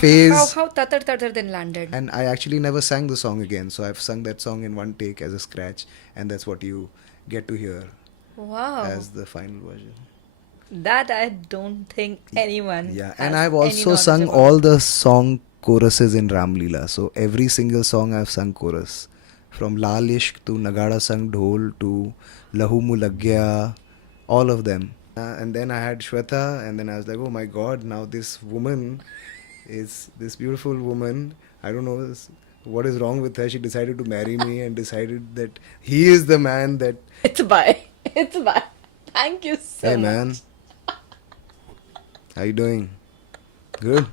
phase, How Tatar Tatar then landed? and I actually never sang the song again. So I've sung that song in one take as a scratch, and that's what you get to hear Wow. as the final version. That I don't think anyone Yeah, and has I've any also knowledge sung all about. the song choruses in Ramlila. So every single song I've sung chorus, from Lal Ishq to Nagada Sang Dhol to Lahu Mu Lag Gaya, all of them. And then I had Shweta, and then I was like, oh my God, now this woman is this beautiful woman. I don't know what is wrong with her. She decided to marry me and decided that he is the man that. It's bye. It's bye. Thank you Hey so man, much. how you doing? Good.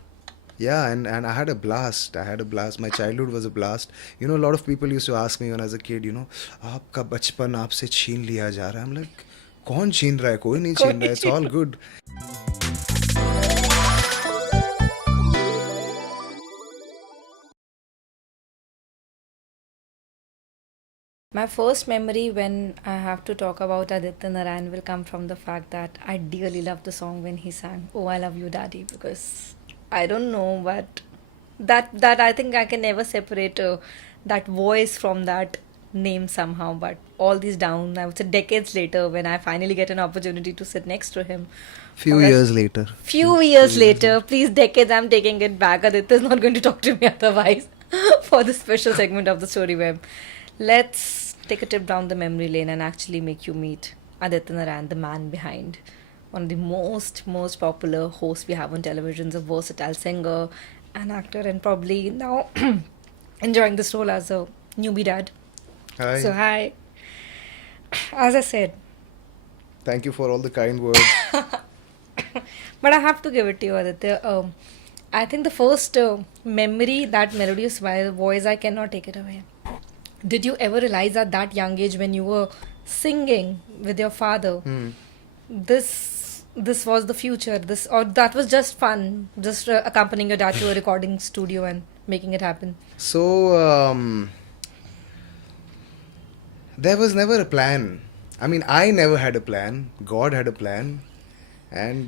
Yeah, and I had a blast. I had a blast. My childhood was a blast. You know, a lot of people used to ask me when I was a kid, आपका बचपन आपसे छीन लिया जा रहा है. I'm like, कौन छीन रहा है? कोई नहीं छीन रहा है. It's all good. My first memory when I have to talk about Aditya Narayan will come from the fact that I dearly loved the song when he sang "Oh I Love You Daddy" because I don't know, but that I think I can never separate that voice from that name somehow. But all these down, I would say decades later, when I finally get an opportunity to sit next to him, Few or a years later. few Few years years later. later, please decades, I'm taking it back. Aditya is not going to talk to me otherwise for this special segment of the story web. Let's take a trip down the memory lane and actually make you meet Aditya Narayan, the man behind one of the most popular hosts we have on television, a versatile singer, an actor, and probably now enjoying this role as a newbie dad. So Hi. hi, as I said, Thank you for all the kind words. but I have to give it to you, Aditya. I think the first memory, that melodious voice, I cannot take it away. Did you ever realize at that young age when you were singing with your father, Hmm. this was the future? This or that was just fun, just accompanying your dad to a recording studio and making it happen. So, there was never a plan. I mean, I never had a plan. God had a plan, and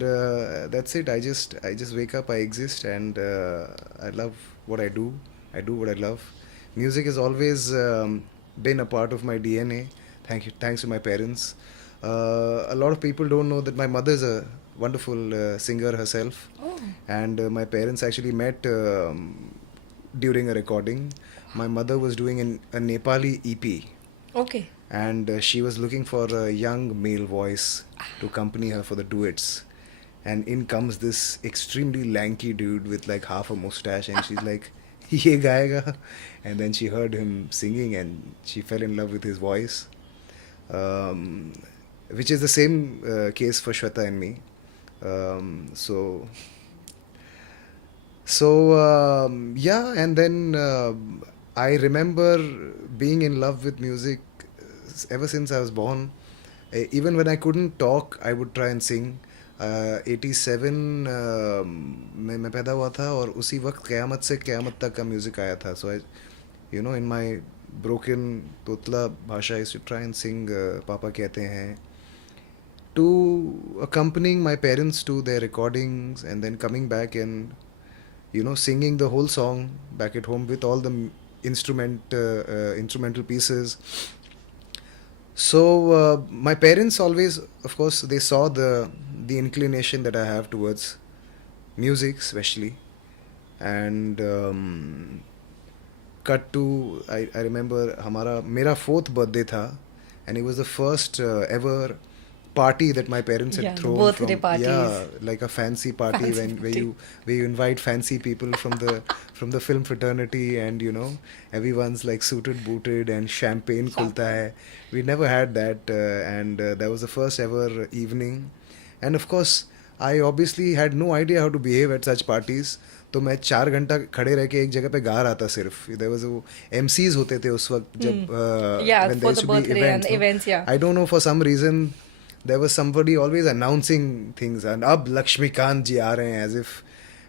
that's it. I just wake up, I exist, and I love what I do. I do what I love. Music has always been a part of my DNA. Thank you, thanks to my parents. A lot of people don't know that my mother's a wonderful singer herself, Oh, and my parents actually met during a recording. My mother was doing a Nepali EP, okay. and she was looking for a young male voice to accompany her for the duets. And in comes this extremely lanky dude with like half a mustache, and she's like, "Ye gayega," and then she heard him singing, and she fell in love with his voice, um, which is the same case for Shweta and me. So yeah, and then I remember being in love with music ever since I was born. Even when I couldn't talk, I would try and sing. 87 में मैं पैदा हुआ था और उसी वक्त क़यामत से क़यामत तक का म्यूज़िक आया था. So I, in my broken तोतला भाषा, I used to try and sing पापा कहते हैं, to accompanying my parents to their recordings and then coming back and singing the whole song back at home with all the instrumental pieces. So my parents always, of course, they saw the inclination that I have towards music, especially, and cut to I remember हमारा मेरा fourth birthday था, and it was the first ever party that my parents had Yeah, the thrown birthday from, parties. yeah, like a fancy party Fancy when party. where you invite fancy people from the film fraternity, and everyone's like suited booted and champagne khulta hai. We never had that, and that was the first ever evening. And of course, I obviously had no idea how to behave at such parties. तो मैं 4 घंटा खड़े रह के एक जगह पे गा रहा था सिर्फ. There was वो MCs होते थे उस वक्त जब Yeah, when there for used the to be birthday and events. No? events, yeah. I don't know, for some reason there was somebody always announcing things, and अब लक्ष्मीकांत जी आ रहे हैं, as if,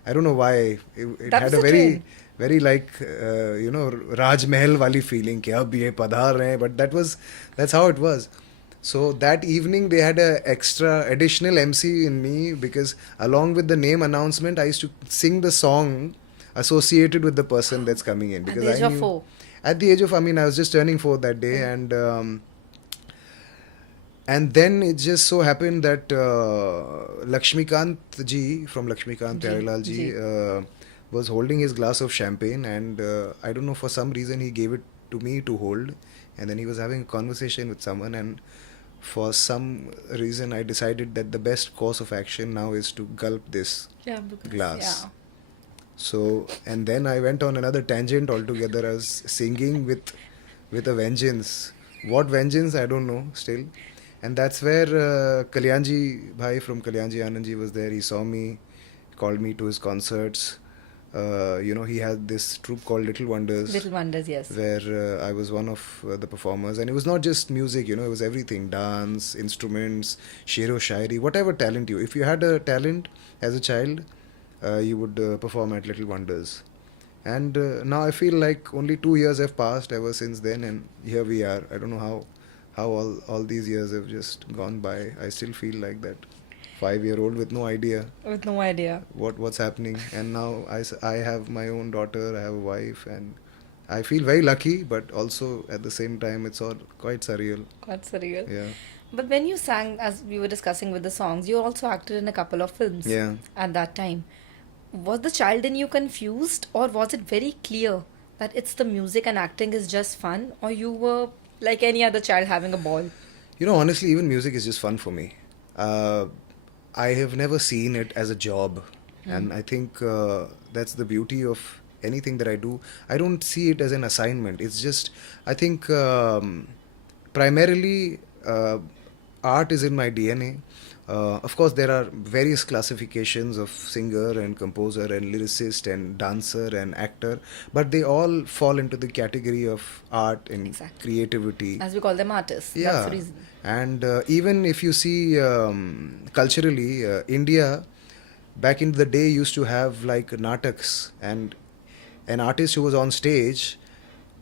I don't know why, it That had was a the very trend. very like राजमहल वाली feeling कि अब ये पधार रहे हैं, but that's how it was. So that evening they had a extra additional MC in me, because along with the name announcement I used to sing the song associated with the person that's coming in, At because the I age of knew 4. at the age of, I mean, I was just turning 4 that day, and then it just so happened that Lakshmikant ji from Lakshmikant Ji. Pyarelal ji Ji. was holding his glass of champagne, and I don't know, for some reason he gave it to me to hold, and then he was having a conversation with someone, and for some reason I decided that the best course of action now is to gulp this Yeah, because glass. yeah. So, and then I went on another tangent altogether. I was singing with a vengeance. What vengeance, I don't know still. And that's where Kalyanji Bhai from Kalyanji Anandji was there. He saw me, called me to his concerts. He had this troupe called Little Wonders, Little Wonders, yes. where I was one of the performers. And it was not just music, it was everything: dance, instruments, shero shairi, whatever talent you. If you had a talent as a child, you would perform at Little Wonders. And now I feel like only 2 years have passed ever since then, and here we are. I don't know how all these years have just gone by. I still feel like that 5-year-old with no idea With no idea. what's happening. And now I have my own daughter, I have a wife, and I feel very lucky, but also at the same time it's all quite surreal. Quite surreal. Yeah. But when you sang, as we were discussing with the songs, you also acted in a couple of films Yeah. at that time. Was the child in you confused, or was it very clear that it's the music and acting is just fun, or you were like any other child having a ball? Honestly, even music is just fun for me. Uh, I have never seen it as a job. And I think that's the beauty of anything that I do. I don't see it as an assignment. It's just, I think primarily art is in my DNA. Of course, there are various classifications of singer and composer and lyricist and dancer and actor, but they all fall into the category of art and Exactly. creativity. As we call them artists. That's Yeah, the reason. and even if you see culturally, India back in the day used to have like nataks, and an artist who was on stage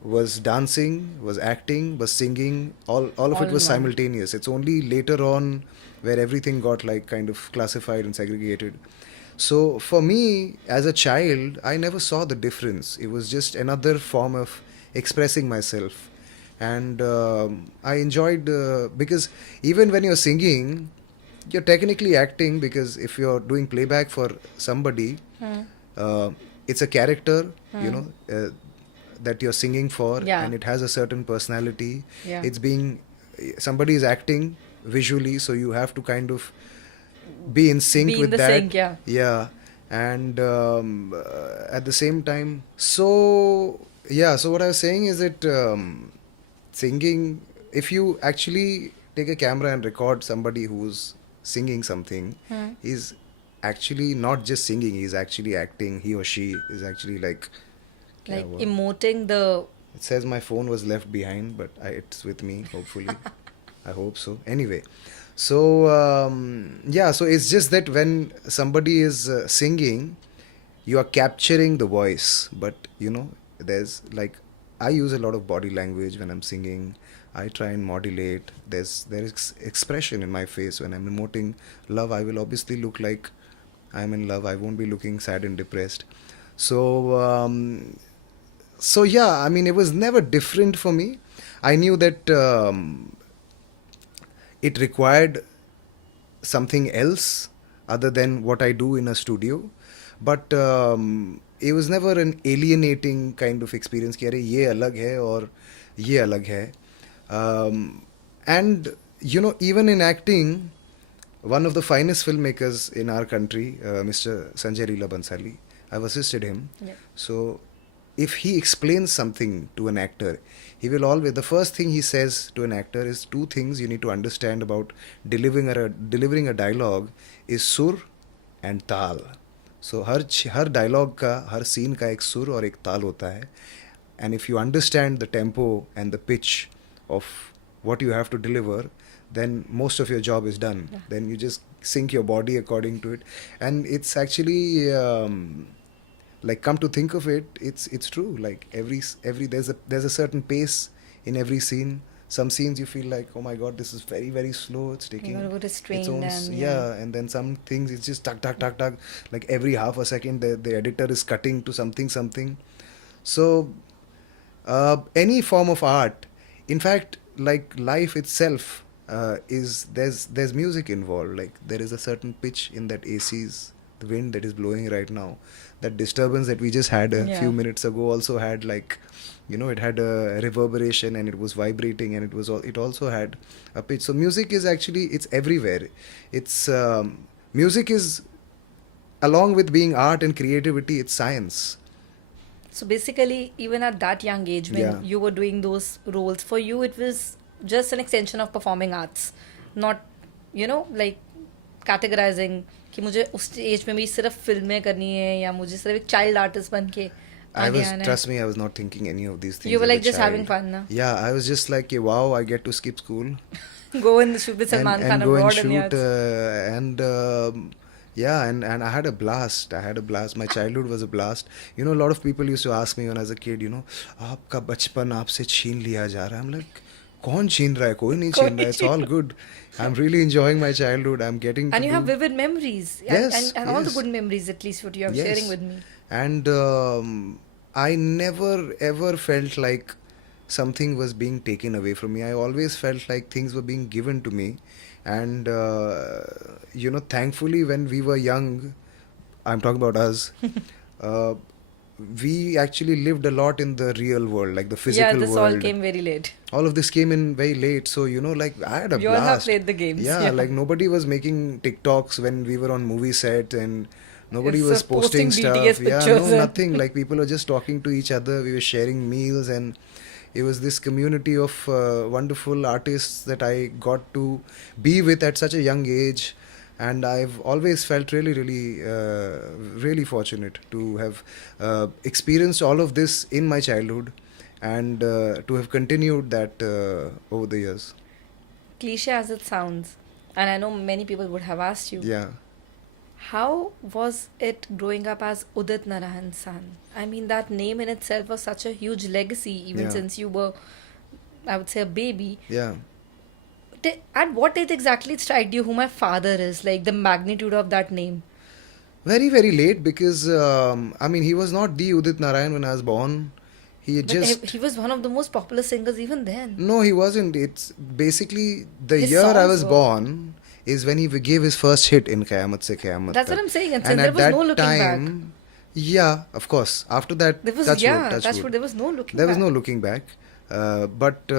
was dancing, was acting, was singing. All of All it was in one. simultaneous. It's only later on where everything got like kind of classified and segregated. So for me, as a child, I never saw the difference. It was just another form of expressing myself, and I enjoyed because even when you're singing, you're technically acting, because if you're doing playback for somebody, uh, it's a character, that you're singing for, Yeah. and it has a certain personality. Yeah. It's being somebody is acting visually, so you have to kind of be in sync Be in with the that. sync, yeah. Yeah, and at the same time, so yeah. So what I was saying is that singing, if you actually take a camera and record somebody who's singing something, he's actually not just singing, he's actually acting. He or she is actually like Like क्या हुआ? emoting the. It says my phone was left behind, but it's with me, hopefully. I hope so. Anyway, so yeah, so it's just that when somebody is singing, you are capturing the voice, but there's like, I use a lot of body language when I'm singing. I try and modulate. There is expression in my face when I'm emoting love. I will obviously look like I'm in love. I won't be looking sad and depressed. So yeah, I mean, it was never different for me. I knew that it required something else other than what I do in a studio, but it was never an alienating kind of experience कि अरे ये अलग है और ये अलग है. And even in acting, one of the finest filmmakers in our country, Mr. Sanjay Leela Bansali, I've assisted him. Yeah. So if he explains something to an actor, he will always, the first thing he says to an actor is two things you need to understand about delivering a dialogue is sur and ताल. So हर dialogue का, हर scene का एक सुर और एक ताल होता है. And if you understand the tempo and the pitch of what you have to deliver, then most of your job is done. Yeah. Then you just sync your body according to it. And it's actually like, come to think of it, it's true. Like every there's a certain pace in every scene. some scenes you feel like, oh my god, this is very very slow, it's You taking gotta go its restrained own and yeah. yeah. And then some things it's just tuck tuck tuck tuck, like every half a second the editor is cutting to something. So any form of art, in fact, like life itself, is there's music involved. Like there is a certain pitch in that AC's, the wind that is blowing right now, that disturbance that we just had a few Yeah. minutes ago also had, like, it had a reverberation and it was vibrating, and it also had a pitch. So music is actually, it's everywhere. It's music is, along with being art and creativity, it's science. So basically, even at that young age, when Yeah. you were doing those roles, for you it was just an extension of performing arts, not, like categorizing कि मुझे उस as में भी सिर्फ फिल्में करनी है या मुझे सिर्फ एक चाइल्ड आर्टिस्ट बन के आगे आना है. Trust me, I was not thinking any of these things You were as a like just having child. fun, na? Yeah, I was just like, wow, I get to skip school Go and shoot with Salman Khan and go and abroad and shoot. yeah. Yeah, and I had a blast. My childhood was a blast. A lot of people used to ask me when I was a kid, आपका बचपन आपसे छीन लिया जा रहा है. I'm like, कौन छीन रहा है? कोई नहीं छीन रहा है. It's all good. I'm really enjoying my childhood. I'm getting to And you do... have vivid memories. Yes, and all the yes. good memories, at least what you are sharing with me. And I never ever felt like something was being taken away from me. I always felt like things were being given to me. And, thankfully, when we were young, I'm talking about us, uh, we actually lived a lot in the real world, like the physical Yeah, this world. all came very late. All of this came in very late. So, like, I had a You all have blast. played the games. Yeah, like nobody was making TikToks when we were on movie set, and nobody It's, was posting posting stuff. BTS Yeah, pictures no, and- nothing. Like people were just talking to each other. We were sharing meals, and it was this community of wonderful artists that I got to be with at such a young age. And I've always felt really, really, really fortunate to have experienced all of this in my childhood, and to have continued that over the years. Cliche as it sounds, and I know many people would have asked you, Yeah. how was it growing up as Udit Narayan's son? I mean, that name in itself was such a huge legacy, even Yeah. since you were, I would say, a baby. Yeah. At what age exactly it struck you who my father is? Like the magnitude of that name. Very, very late, because he was not the Udit Narayan when I was born. He But just... he was one of the most popular singers even then. No, he wasn't. It's basically the His year I songs was were- born is when he gave his first hit in Qayamat Se Qayamat That's Tak. what I'm saying. And And there at was that no looking back. time, yeah, of course. After that, There was, touch wood. touch wood. There was no looking There back. was no looking back. But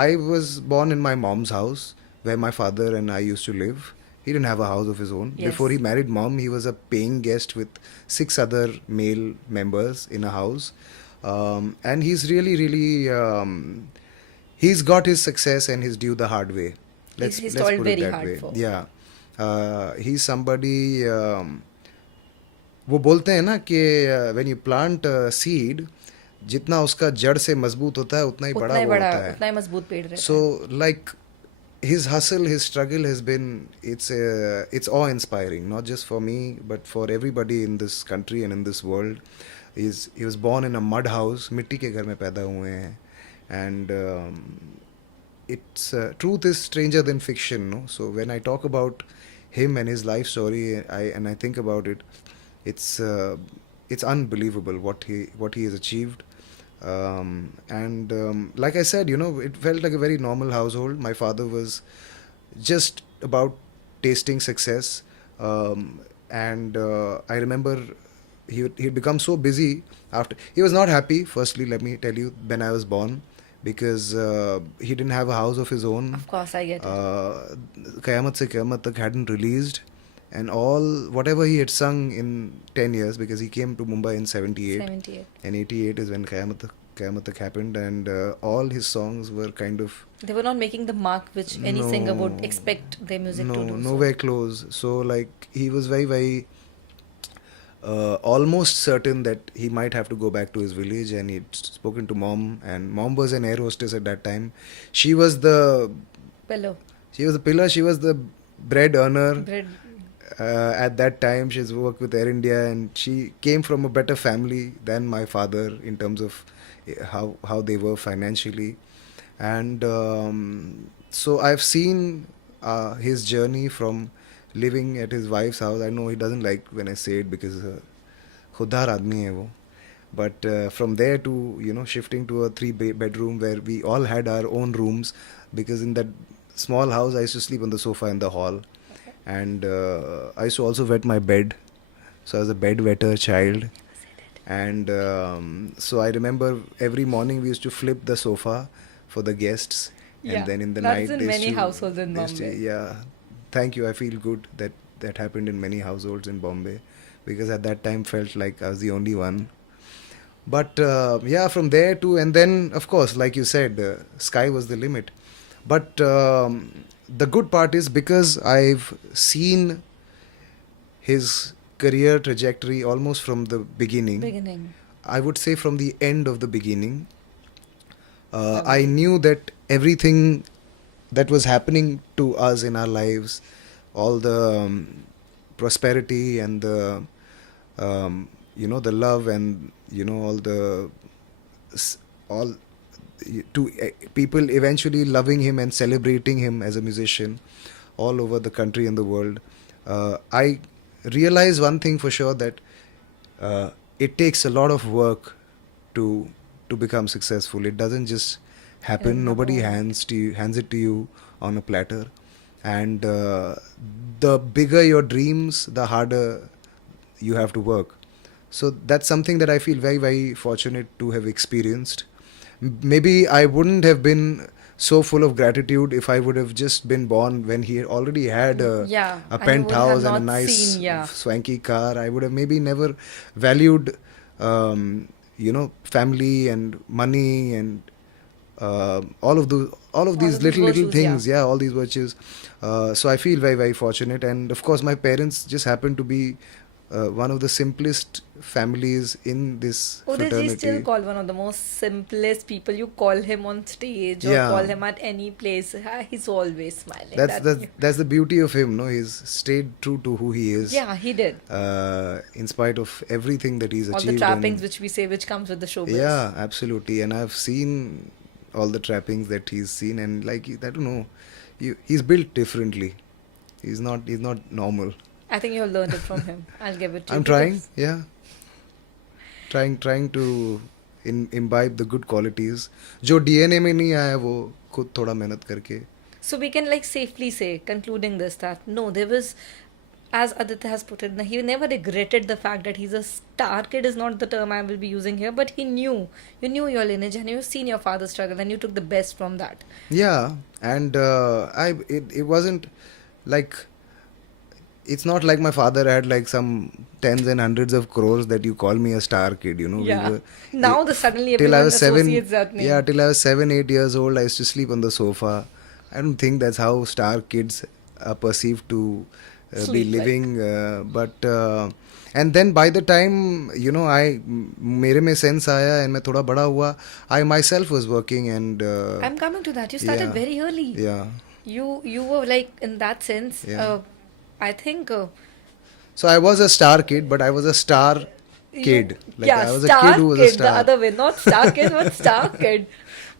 I was born in my mom's house, where my father and I used to live. He didn't have a house of his own. Yes. Before he married mom, he was a paying guest with 6 other male members in a house. And he's really, really... he's got his success and his due the hard way. He's toiled put very it that hard way. for. Yeah. He's somebody... वो बोलते हैं ना कि when you plant a seed, जितना उसका जड़ से मजबूत होता है उतना ही बड़ा वो होता है. उतना ही मजबूत पेड़ रहता है. So, like, his hustle, his struggle has been, it's awe-inspiring, not just for me, but for everybody in this country and in this world. He was born in a mud house, मिट्टी के घर में पैदा हुए हैं. And it's truth is stranger than fiction, no? So when I talk about him and his life story, I think about it, it's unbelievable what he has achieved. Like I said, it felt like a very normal household. My father was just about tasting success, and I remember he'd become so busy after. He was not happy, firstly, let me tell you, when I was born, because he didn't have a house of his own. Of course, I get it. Qayamat Se Qayamat Tak hadn't released, and whatever he had sung in 10 years, because he came to Mumbai in 78. 78. And 88 is when Qayamat Tak happened, and all his songs were kind of... They were not making the mark which any singer would expect their music to do. nowhere close. So, like, he was very, very almost certain that he might have to go back to his village, and he'd spoken to mom, and mom was an air hostess at that time. She was the Pillow. She was the pillar. She was the bread earner. Bread. At that time, she's worked with Air India, and she came from a better family than my father in terms of how they were financially. And so I've seen his journey from living at his wife's house. I know he doesn't like when I say it because khudar आदमी है वो. But from there to shifting to a bedroom where we all had our own rooms, because in that small house I used to sleep on the sofa in the hall, and I used to also wet my bed, so I was a bedwetter child. And so I remember every morning we used to flip the sofa for the guests, Yeah, and then in the that's night in they used many to, households in they used to- Bombay. yeah, thank you. I feel good that that happened in many households in Bombay, because at that time felt like I was the only one. But yeah, from there to, and then of course, like you said, sky was the limit. But the good part is, because I've seen his career trajectory almost from the beginning. I would say from the end of the beginning. I knew that everything that was happening to us in our lives, all the prosperity and the the love, and all the all to people eventually loving him and celebrating him as a musician all over the country and the world. I realized one thing for sure, that it takes a lot of work to become successful. It doesn't just happen. Nobody hands it to you on a platter. And the bigger your dreams, the harder you have to work. So that's something that I feel very, very fortunate to have experienced. Maybe I wouldn't have been so full of gratitude if I would have just been born when he already had Yeah, a and you would have penthouse and a not nice seen, yeah. swanky car. I would have maybe never valued family and money and all of these All little of these little virtues, yeah. things, yeah, all these virtues. So I feel very, very fortunate. And of course my parents just happen to be one of the simplest families in this Udit is still fraternity. called one of the most simplest people. You call him on stage or Yeah. call him at any place, he's always smiling. That's the beauty of him, no? He's stayed true to who he is. Yeah, he did. In spite of everything that he's All achieved. the trappings and which we say, which comes with the showbiz. yeah, absolutely. And I've seen all the trappings that he's seen, and like, I don't know, he's built differently. He's not normal. I think you've learned it from him. I'll give it to you. I'm trying, because- yeah. Trying to imbibe the good qualities. जो DNA में नहीं आया वो खुद थोड़ा मेहनत करके. So we can like safely say, concluding this, that no, there was, as Aditya has put it, he never regretted the fact that he's a star kid is not the term I will be using here, but you knew your lineage and you've seen your father struggle and you took the best from that. Yeah, and it wasn't like, it's not like my father had like some tens and hundreds of crores that you call me a star kid, Yeah. Now the suddenly till I everyone was seven, associates that name. yeah, till I was 7-8 years old, I used to sleep on the sofa. I don't think that's how star kids are perceived to be Sleep like. living, but and then by the time I मेरे में sense आया and मैं थोड़ा बड़ा हुआ, I myself was working, and I'm coming to that. You started yeah. very early. Yeah. You were like, in that sense, Yeah. I think So I was a star kid, but I was a star kid. Like, yeah, I was a star kid who was a kid, star. the other way, not star kid, but star kid.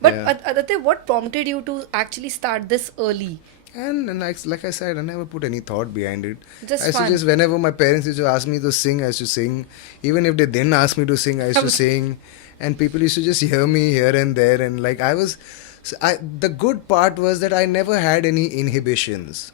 But Yeah. Aditya, what prompted you to actually start this early? And like I said, I never put any thought behind it. Just I used fun. to just, whenever my parents used to ask me to sing, I used to sing. Even if they didn't ask me to sing, I used to sing. And people used to just hear me here and there. And like the good part was that I never had any inhibitions.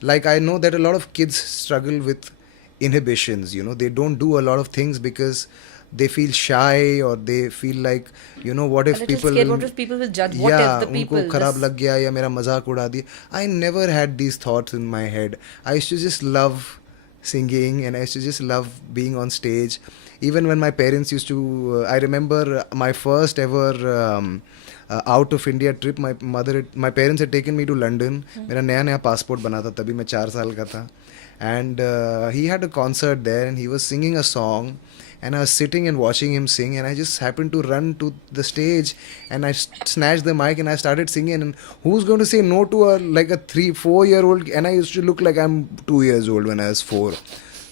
Like, I know that a lot of kids struggle with inhibitions, they don't do a lot of things because they feel shy, or they feel like, what A if little people, scared, what if people will judge? What yeah, if the people उनको खराब just- लग गया या मेरा मजाक उड़ा दिया. I never had these thoughts in my head. I used to just love singing, and I used to just love being on stage. Even when my parents used to, I remember my first ever out of India trip. My parents had taken me to London. मेरा नया passport बना था, तभी मैं 4 साल का था. And he had a concert there, and he was singing a song, and I was sitting and watching him sing, and I just happened to run to the stage, and I snatched the mic and I started singing. And who's going to say no to a 3-4-year-old? And I used to look like I'm 2 years old when I was 4.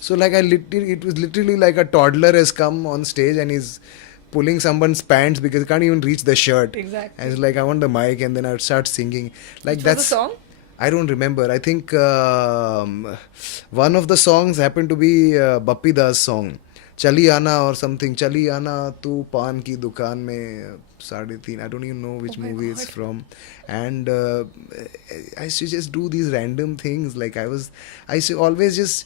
So like it was literally like a toddler has come on stage and he's pulling someone's pants because you can't even reach the shirt. Exactly. And it's like, I want the mic, and then I would start singing. Like Which was that's the song? I don't remember. I think one of the songs happened to be Bappi Das song. Chali Ana or something. Chali Ana tu paan ki dukaan mein साढ़े तीन. I don't even know which Oh my movie it's God. from. And I used to just do these random things. I used to always just,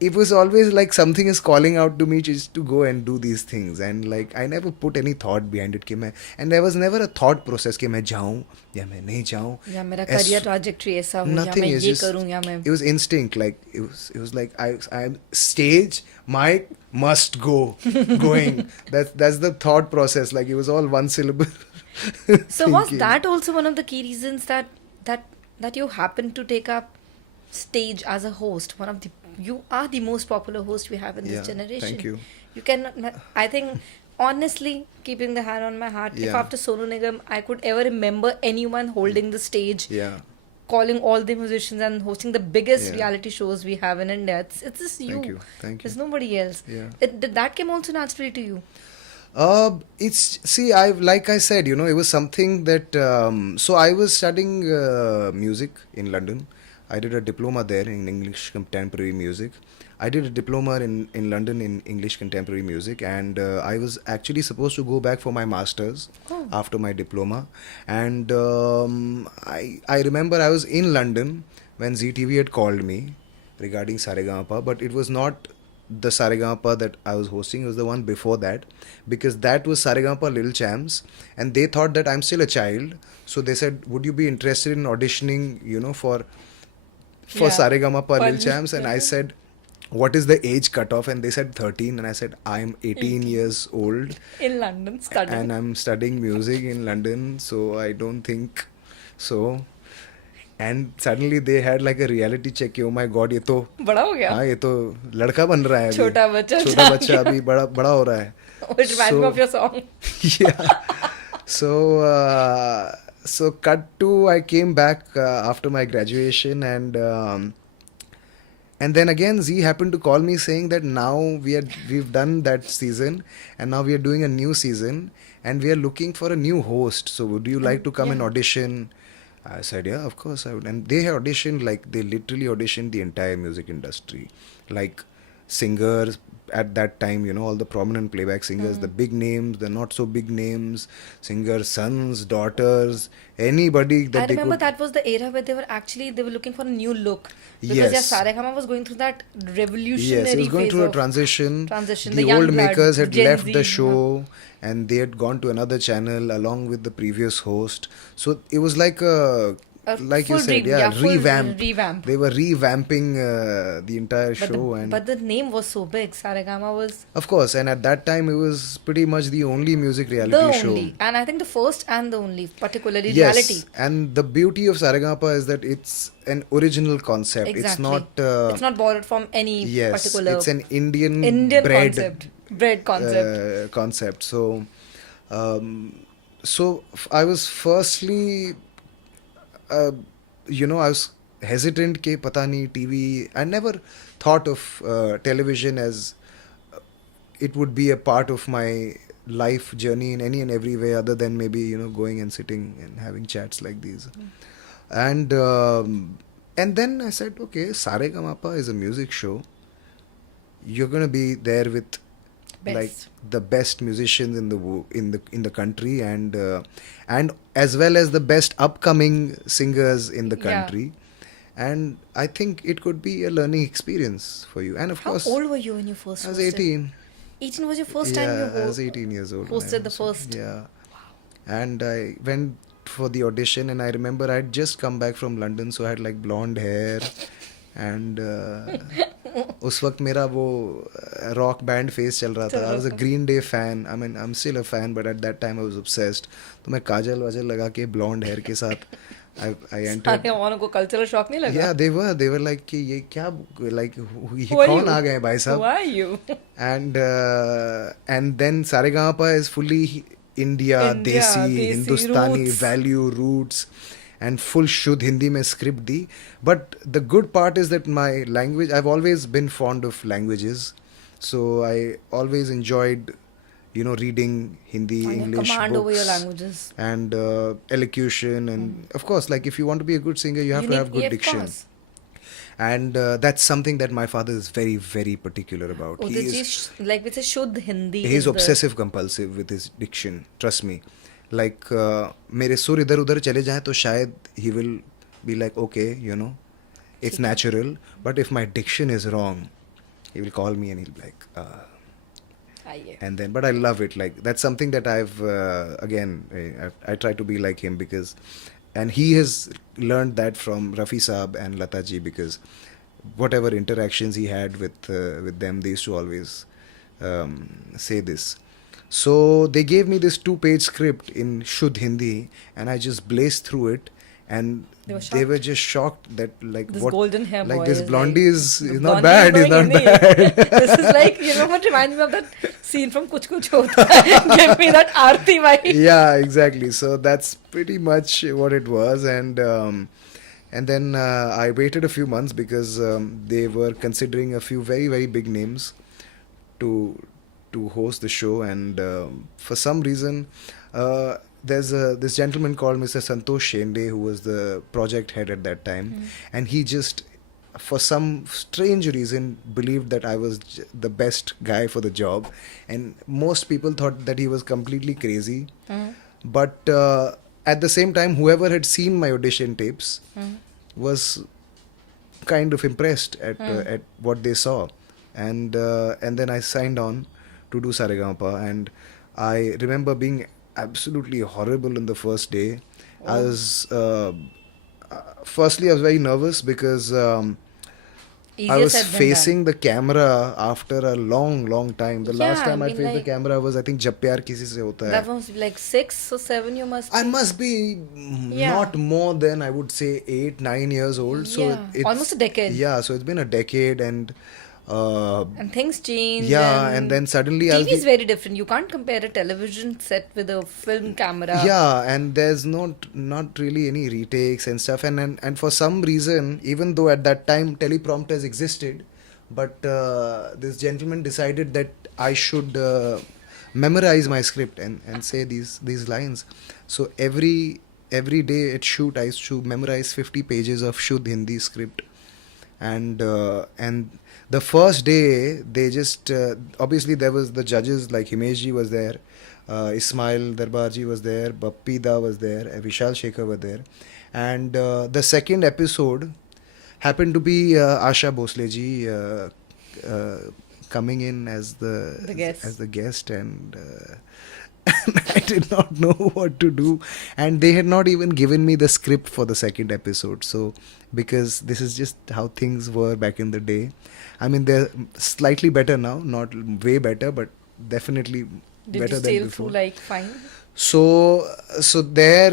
it was always like something is calling out to me just to go and do these things. And like I never put any thought behind it. And there was never a thought process कि मैं जाऊँ या मैं नहीं जाऊँ. या मेरा As- career trajectory ऐसा हो, या Nothing मैं is ये just, करूँ, या मैं it was instinct. Like it was like I'm stage, mic must go going. That's the thought process. Like it was all one syllable. So was thinking. that also one of the key reasons that you happened to take up stage as a host? You are the most popular host we have in this Yeah, generation. thank you. You cannot. I think honestly, keeping the hand on my heart, if Yeah. after Sonu Nigam I could ever remember anyone holding the stage, Yeah. calling all the musicians and hosting the biggest Yeah. reality shows we have in India, it's just you. Thank you. Thank you. There's nobody else. Yeah. Did that came also naturally to you? It's see, like I said, it was something that. So I was studying music in London. I did a diploma there in English contemporary music. I did a diploma in London in English contemporary music, and I was actually supposed to go back for my masters Oh. after my diploma. And I remember I was in London when ZTV had called me regarding Saregama, but it was not the Saregama that I was hosting. It was the one before that, because that was Saregama Little Champs, and they thought that I'm still a child. So they said, would you be interested in auditioning, for Yeah. Saregama Little Fun. Champs? And I Yeah. said, what is the age cutoff? And they said 13, and I said, I'm 18 years old In London, studying. and I'm studying music in London, so I don't think so. And suddenly they had like a reality check. Oh my God, ये तो बड़ा हो गया. हाँ, ये तो लड़का बन रहा है अभी. छोटा बच्चा छोटा जान बच्चा गया. अभी बड़ा बड़ा हो रहा है. It reminds me of your song. Yeah. So cut to, I came back after my graduation, and then again Z happened to call me saying that now we've done that season, and now we are doing a new season, and we are looking for a new host. So would you like to come and Yeah. audition? I said, yeah, of course I would. And they auditioned, like they literally auditioned the entire music industry, like singers at that time, all the prominent playback singers, the big names, the not so big names, singers' sons, daughters, anybody that I they remember could. that was the era where they were looking for a new look. Because Yes. Saregama was going through that revolutionary Yes, it was going phase through a of transition. transition. The The young old blood, makers had Gen left Z, the show, and they had gone to another channel along with the previous host. So it was like a, like you full said, full revamp. revamp. They were revamping the entire show, But the name was so big. Saregama was of course, and at that time it was pretty much the only music reality the show. only, and I think the first and the only, particularly Yes, reality. and the beauty of Saregama is that it's an original concept. Exactly. It's not borrowed from any yes, particular it's an Indian concept. bread Bread concept. concept. So, I was firstly, I was hesitant ke pata nahi TV. I never thought of television as it would be a part of my life journey in any and every way other than maybe going and sitting and having chats like these. And then I said, okay, Saregamapa is a music show. You're gonna be there with like Best. the best musicians in the country, and as well as the best upcoming singers in the Yeah. country. And I think it could be a learning experience for you. And of How course, old were you when you first I was hosted? 18. 18 was your first Yeah, time you I was 18 years old. when I hosted the hosted. first. Yeah. And I went for the audition, and I remember I'd just come back from London, so I had like blonde hair. And उस वक्त मेरा वो rock band face चल रहा था. चल I was a रहा था. Green Day fan. I mean, I'm still a fan, but at that time I was obsessed. तो मैं काजल वाजल लगा के blonde hair के साथ I entered. सारे वालों को कल्चरल शॉक नहीं लगा? Yeah, they were like कि ये क्या like ये Who are कौन you? आ गए भाई Who साहब. are you? And then Saregama is fully India, India, desi, desi Hindustani, roots. value roots, and full शुद्ध हिंदी में script the. But the good part is that my language, I've always been fond of languages, so I always enjoyed reading Hindi, And your English command over your books, languages. and elocution, and of course, like if you want to be a good singer, you have You to need, have yeah, good of diction. course. And that's something that my father is very, very particular about. Udit ji, like with a Shuddh Hindi He's is the. obsessive compulsive with his diction, trust me. Like मेरे सुर इधर उधर चले जाएं तो शायद he will be like, okay, it's ठीक है. natural, but if my diction is wrong, he will call me and he'll be like, आइए. and then, but I love it. Like that's something that I've I try to be like him, because, and he has learned that from Rafi Saab and Lata ji, because whatever interactions he had with them, they used to always say this. So they gave me this 2-page script in Shuddh Hindi, and I just blazed through it, and They were they were shocked. just shocked that like This what, golden hair like boy this is blondie like, is the not blondie bad, is knowing not Hindi. bad. This is like, what reminds me of that scene from Kuch Kuch Hota Hai. Give me that Aarti vibe. Yeah, exactly. So that's pretty much what it was, and then I waited a few months, because they were considering a few very, very big names to host the show, and for some reason, there's this gentleman called Mr. Santosh Shende, who was the project head at that time, and he just, for some strange reason, believed that I was the best guy for the job, and most people thought that he was completely crazy. But at the same time, whoever had seen my audition tapes was kind of impressed at what they saw, and then I signed on to do Saregama, and I remember being absolutely horrible in the first day. I was firstly I was very nervous, because I Easier was said than facing the camera after a long, long time. The last Yeah, time I I mean, faced the like, camera was, I think, Jab Pyar Kisi Se Hota that Hai. was like 6 or 7 you must I be. must be Yeah. not more than, I would say, 8, 9 years old. So Yeah, it's almost a decade. Yeah, so it's been a decade, and And things change. yeah, and then suddenly I was TV is very different. You can't compare a television set with a film camera. yeah, and there's not really any retakes and stuff, and for some reason, even though at that time teleprompters existed, but this gentleman decided that I should memorize my script and say these lines. So every day at shoot, I used to memorize 50 pages of Shuddh Hindi script, and the first day they just obviously there was the judges, like Himesh ji was there, Ismail Darbarji was there, Bappi Da was there, Vishal Shekhar was there, and the second episode happened to be Asha Bhosle ji coming in as The guest. as the guest, and I did not know what to do, and they had not even given me the script for the second episode. So because this is just how things were back in the day. I mean, they're slightly better now, not way better, but definitely Did better you than sail before. through like fine? So there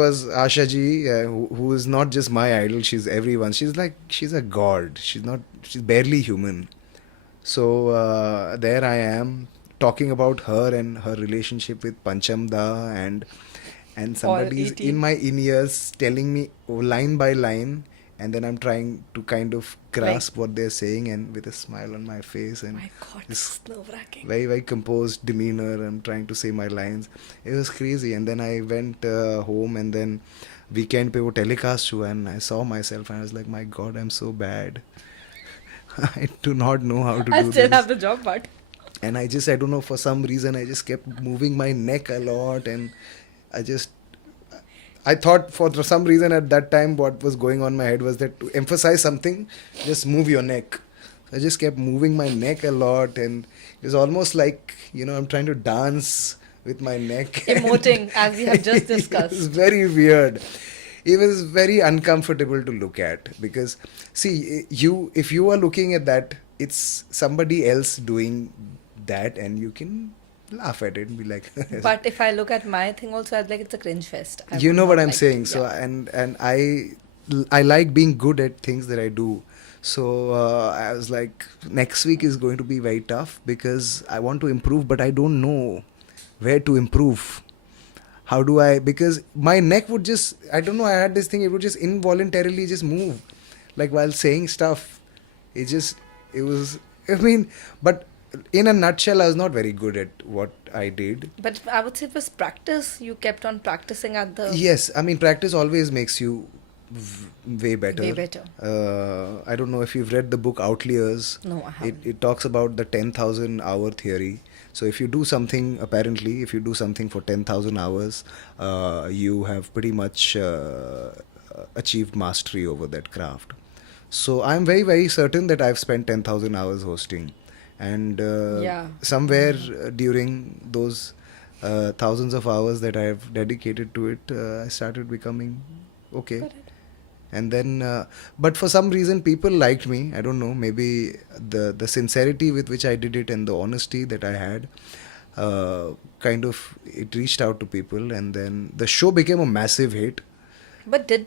was Asha ji, who is not just my idol. She's everyone. She's a god. She's barely human. So there I am talking about her and her relationship with Pancham Da, and somebody's 18. in my in-ears telling me line by line, and then I'm trying to kind of grasp what they're saying, and with a smile on my face, and My God, this this is nerve-wracking. very, very composed demeanor. I'm trying to say my lines. It was crazy. And then I went home, and then weekend pe wo telecast hua, and I saw myself, and I was like, my God, I'm so bad. I do not know how to I do still this. have the job, but And I don't know, for some reason, I just kept moving my neck a lot, and I thought for some reason at that time what was going on in my head was that to emphasize something, just move your neck. I just kept moving my neck a lot, and it was almost like, I'm trying to dance with my neck. emoting, as we have just It was discussed. very weird. It was very uncomfortable to look at, because see, if you are looking at that, it's somebody else doing that, and you can laugh at it and be like, But if I look at my thing also, I'd like it's a cringe fest. I you would know not what I'm like saying. to, So yeah. and I like being good at things that I do. So I was like, next week is going to be very tough, because I want to improve, but I don't know where to improve. How do I? Because my neck would just, I don't know, I had this thing, it would just involuntarily just move, like while saying stuff. It was, I mean, but in a nutshell, I was not very good at what I did. But I would say it was practice. You kept on practicing at the Yes, I mean, practice always makes you way better. way better. I don't know if you've read the book Outliers. No, I haven't. It talks about the 10,000 hour theory. So if you do something, apparently, if you do something for 10,000 hours, you have pretty much achieved mastery over that craft. So I'm very, very certain that I've spent 10,000 hours hosting. And Yeah. somewhere during those thousands of hours that I've dedicated to it, I started becoming okay. Got it. And then, but for some reason, people liked me. I don't know. Maybe the sincerity with which I did it and the honesty that I had, kind of, it reached out to people. And then the show became a massive hit. But did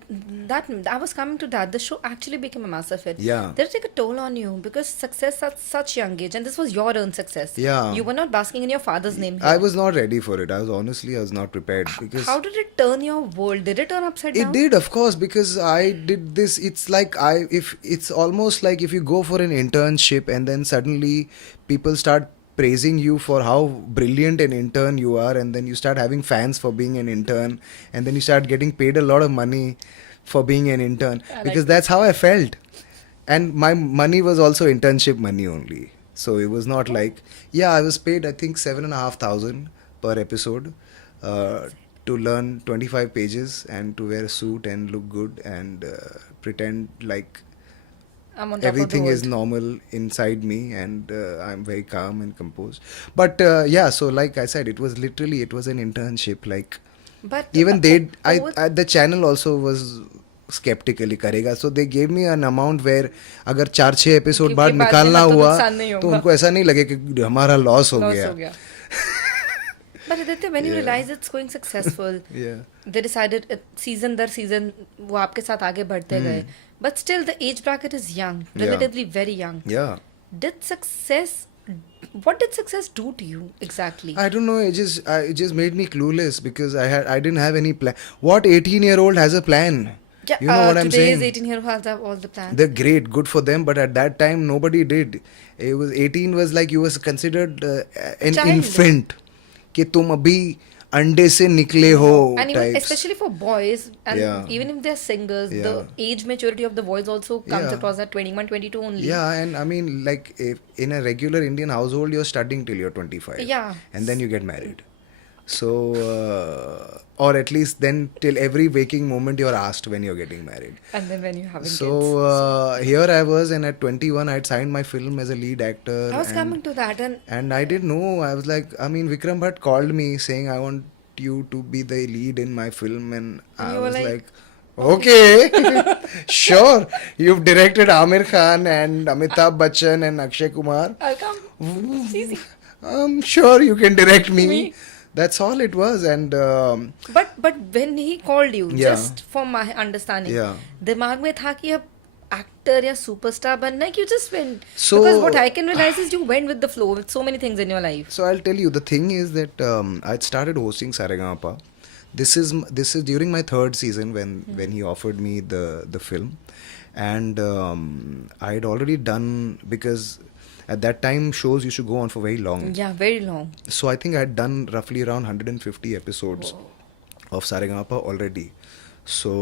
that? I was coming to that. The show actually became a massive hit. Yeah. Did it take a toll on you because success at such young age, and this was your own success. Yeah. You were not basking in your father's name. I Here. was not ready for it. I was not prepared because How did it turn your world? Did it turn upside it down? did, of course, because I did this. It's like if it's almost like if you go for an internship and then suddenly people start praising you for how brilliant an intern you are, and then you start having fans for being an intern, and then you start getting paid a lot of money for being an intern, I like because that's how I felt. And my money was also internship money only. So it was not like, yeah, I was paid, I think, 7,500 per episode to learn 25 pages and to wear a suit and look good and pretend like I'm on top everything of the is world. normal inside me, and I'm very calm and composed. But yeah, so like I said, it was an internship. Like, But even both- the channel also was skeptically करेगा, so they gave me an amount where अगर 4-6 episode क्योंकि बाद बाद में निकालना ना तो हुआ नुकसान नहीं तो होगा। उनको ऐसा नहीं लगे कि हमारा लॉस हो loss गया. हो गया. But Aditya, when you Yeah. realize it's going successful, Yeah. they decided season there season वो आपके साथ आगे बढ़ते गए. But still, the age bracket is young, Yeah. relatively very young. Yeah. What did success do to you exactly? I don't know. It just made me clueless because I didn't have any plan. What 18-year-old has a plan? Yeah, You know what I'm today's saying? 18-year-olds have all the plans. They're great, good for them. But at that time, nobody did. It was 18 was like you was considered an Child. infant. कि तुम अभी अंडे से निकले हो And even types. especially for boys, and Yeah. even if they're singers, the Yeah. age maturity of the voice also comes Yeah. across at 21, 22 only. Yeah, and I mean, like, if in a regular Indian household, you're studying till you're 25. Yeah. And then you get married. So, or at least then till every waking moment you're asked when you're getting married. And then when you have So, kids. here I was, and at 21, I'd signed my film as a lead actor. I was coming to that, and And I didn't know. I was like, I mean, Vikram Bhatt called me saying, I want you to be the lead in my film. And And I you were was like, like, okay, sure. You've directed Amir Khan and Amitabh Bachchan and Akshay Kumar. I'll come. It's easy. I'm sure you can direct me. Me. That's all it was. And But when he called you, Yeah. just for my understanding, Yeah. दिमाग में था कि अब actor या superstar बनना है कि you just went. So- Because what I can realize is you went with the flow with so many things in your life. So I'll tell you, the thing is that I'd started hosting Saregama. This is during my third season when he offered me the film, and I'd already done, because at that time shows used to go on for very long. Yeah, very long. So I think I'd done roughly around 150 episodes of Saregama already. So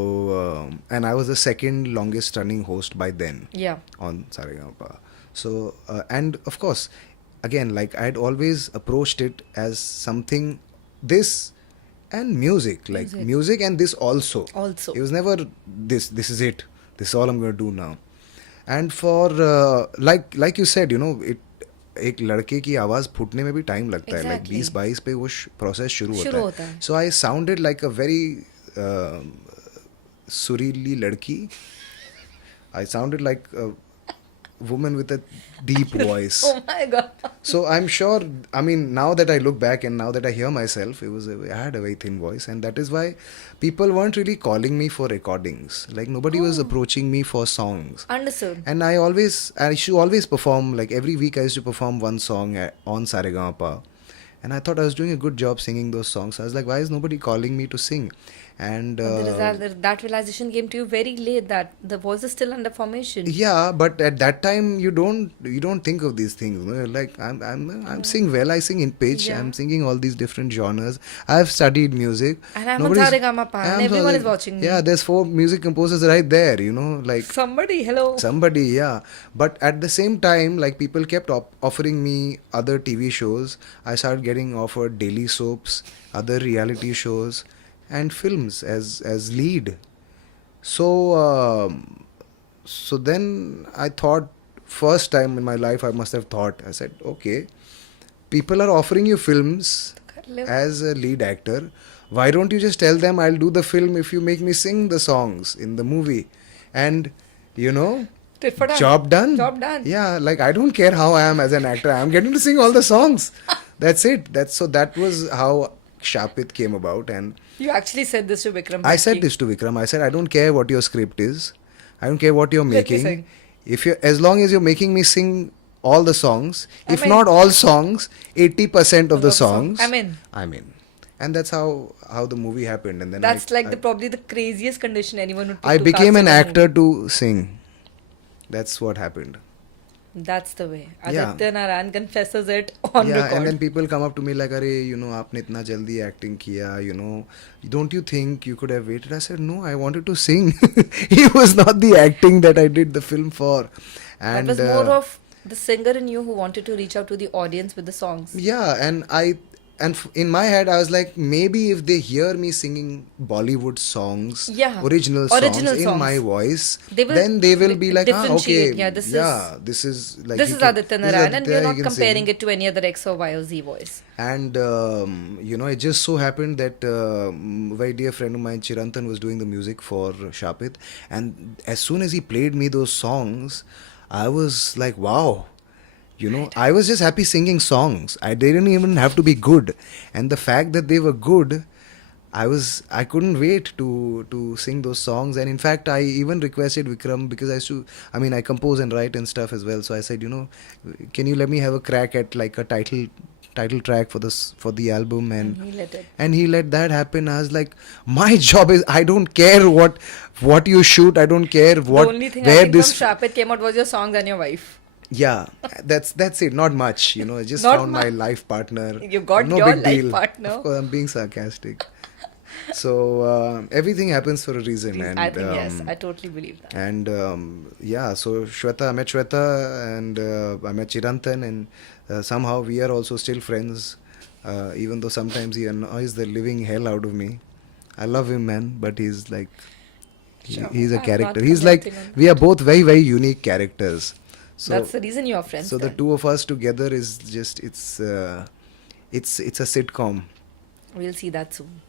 and I was the second longest running host by then. Yeah. On Saregama. So and of course, again, like, I'd always approached it as something, this and music, like music and this also. Also. It was never this is it. This is all I'm going to do now. And for like you said, you know, एक लड़के की आवाज फूटने में भी time लगता है, like Exactly. 20-22 पे वो प्रोसेस शुरू शुरू होता होता है. है. So I sounded like a very सुरीली लड़की. I sounded like a woman with a deep voice. Oh my god. So I'm sure, I mean, now that I look back and now that I hear myself, I had a very thin voice, and that is why people weren't really calling me for recordings. Like, nobody was approaching me for songs. Understood. And I used to always perform, like every week I used to perform one song on Saregama. And I thought I was doing a good job singing those songs. I was like, why is nobody calling me to sing? And But that realization came to you very late that the voice is still under formation. yeah, but at that time you don't think of these things. You're like, I'm sing well. I sing in pitch. Yeah. I'm singing all these different genres. I've studied music. And I'm on Nobody's- Saregama and I'm everyone sorry. is watching me. Yeah, there's 4 music composers right there. Like Somebody, hello. somebody, yeah. But at the same time, like, people kept offering me other TV shows. I started getting offered daily soaps, other reality shows, and films as lead. So so then I thought, first time in my life I must have thought, I said, okay, people are offering you films as a lead actor. Why don't you just tell them, I'll do the film if you make me sing the songs in the movie? And Tit for tat. job done. Job done. Yeah, like, I don't care how I am as an actor. I'm getting to sing all the songs. That's it. That was how Shapit came about. And You actually said this to Vikram. I said Bhatti. this to Vikram. I said, I don't care what your script is. I don't care what you're Let me making. sing. As long as you're making me sing all the songs, I'm if in. not all songs, 80% of the songs, I'm in. I'm in. And that's how the movie happened. And then That's probably the craziest condition anyone would put I to became cast an in a actor movie. to sing. That's what happened. That's the way. Yeah. Aditya Narayan confesses it on Yeah, record. and then people come up to me like, "Arey, आपने इतना जल्दी acting किया, don't you think you could have waited?" I said, "No, I wanted to sing." It was not the acting that I did the film for. And that was more of the singer in you who wanted to reach out to the audience with the songs. yeah, and in my head I was like, maybe if they hear me singing Bollywood songs, Yeah, original original songs in songs. my voice, They will then they will be like, okay, differentiate. Yeah, this is like, this you is can- Aditya this is Narayan, and Aditya, we're he not can comparing sing. it to any other X or Y or Z voice. And it just so happened that a very dear friend of mine, Chirtantan, was doing the music for Shapit, and as soon as he played me those songs, I was like, wow. I was just happy singing songs. They didn't even have to be good. And the fact that they were good, I couldn't wait to sing those songs. And in fact, I even requested Vikram, because I compose and write and stuff as well. So I said, can you let me have a crack at like a title track for the album? And he let it. And he let that happen. I was like, my job is, I don't care what you shoot. I don't care The only thing I where think this. from Shapit came out was your songs and your wife. Yeah, that's it. Not much, I just Not found my life partner. You got no your big life deal. partner. Of course, I'm being sarcastic. So everything happens for a reason. And I think yes, I totally believe that. And so I met Shweta, and I met Chirtantan, and somehow we are also still friends, even though sometimes he annoys the living hell out of me. I love him, man, but he's like, Sure. he's a I'm character. not He's like, commenting on we are both very, very unique characters. So that's the reason you're friends. so the then. two of us together is just, it's a sitcom. We'll see that soon.